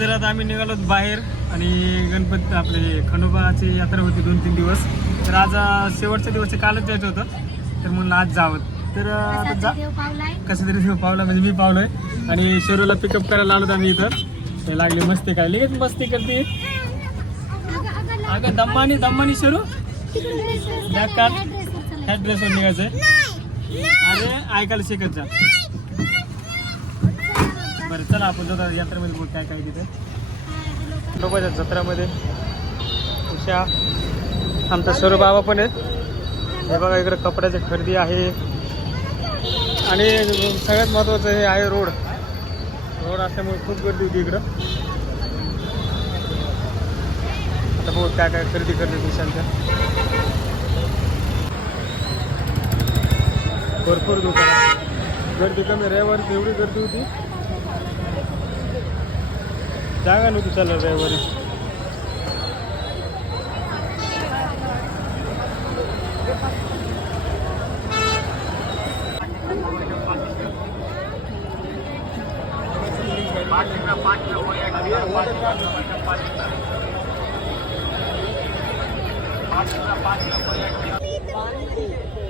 तर आता आम्ही निघालो बाहेर आणि गणपती आपले खंडोबाची यात्रा होती दोन तीन दिवस. तर आज अं, शेवटचा दिवस आहे, कालच जायचं होतं. तर म्हणलं आज जावं. तर आता जा कसं तरी देव पावला म्हणजे मी पावलोय. आणि शरूला पिकअप करायला आलो आम्ही इथं. ते लागले मस्ती काय? लगेच मस्ती करते. अगं दम्मानी दम्मानी शरू. ह्या ड्रेसवर निघायचंय. अरे ऐकायला शिकत जा. बरं चला आपण जाऊ यात्रेमध्ये बघू काय काय तिथे लोकांच्या जत्रामध्ये. उषा आमचा सर्व बाबा पण आहेत. हे बघा इकडे कपड्याची खरेदी आहे. आणि सगळ्यात महत्त्वाचं हे आहे रोड. रोड असल्यामुळे खूप गर्दी होती इकडं. आता बघू काय काय खरेदी करते दिशांच्या भरपूर दुकान. गर्दी कमी रविवारी एवढी गर्दी होती. जागा नव्हती चाललं रविवारी.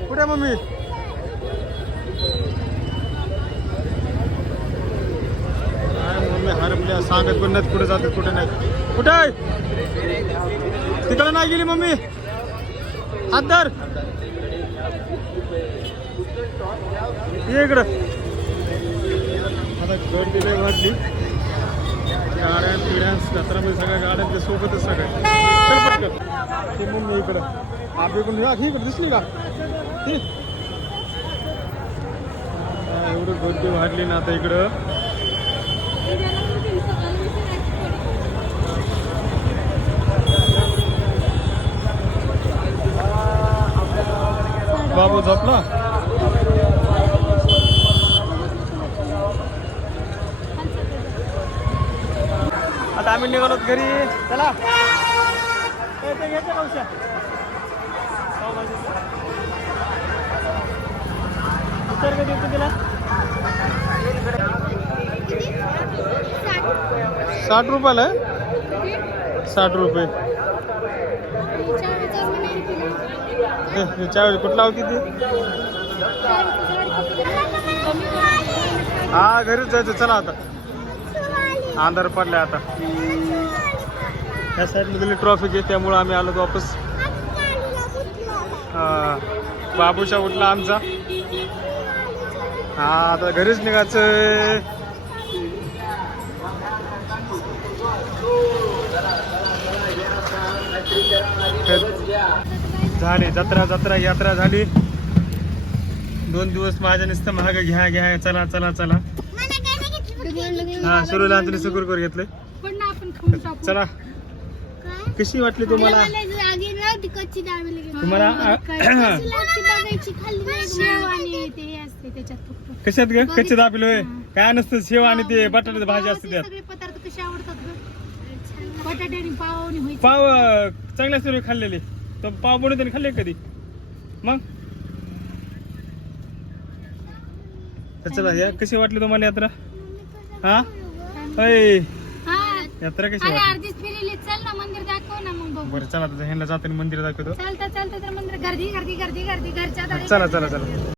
कुठे मम्मी काय मम्मी सांगत पण नाहीत कुठे जातात कुठे नाही कुठे? आहे तिकडे नाही गेली मम्मी. हात धर इकडं. आता गर्दी लय वाढली. गाड्या पिढ्या जत्रामध्ये सगळ्या गाड्या ते सोबतच सगळ्या. पटकन. ते मम्मी इकडं. आपली पण या ही इकडं दिसली का? एवढं गर्दी वाढली ना आता इकडं. बाबू झोपला? आता आम्ही निघालो घरी. चला. साठ रुपयाला साठ रुपये. ए, कुठला होती ती हा घरीच जायचं. चला आता. अंधार पडलाय आता. या साईडला गेली ट्रॉफिक आहे त्यामुळं आम्ही आलो वापस. हा, बाबूचा उठला आमचा. हा आता घरीच निघायचं झाली जत्रा जत्रा यात्रा झाली. दोन दिवस माझ्या नुसतं महाग घ्या घ्या चला चला चला. हा सुरूला अंजली सुकर कर घेतले. पण ना आपण खाऊन टाकू. चला. कशी वाटली तुम्हाला? तुम्हाला हे कशात ग? कच्चे दाबिलो काय नसतं शेव आणि ते बटाट्याची भाजी असते त्यात. सगळे पदार्थ कसे आवडतात ग? बटाटे आणि पाव चांगल्या सुरू खाल्लेले. तर पाव बनवून त्यांनी खाल्ले कधी? मग? तर चला या कशी वाटली तुम्हाला यात्रा? हा? अय हा. यात्रा कशी अरे वाटली? अर्धीच फिरली. चल ना मंदिर दाखव ना मग बघू. बरं चला आता ह्यांना जाताना मंदिर दाखवतो. चालता चालता तर मंदिर गर्दी गर्दी गर्दी गर्दी घरच्या दारी चला चला. चला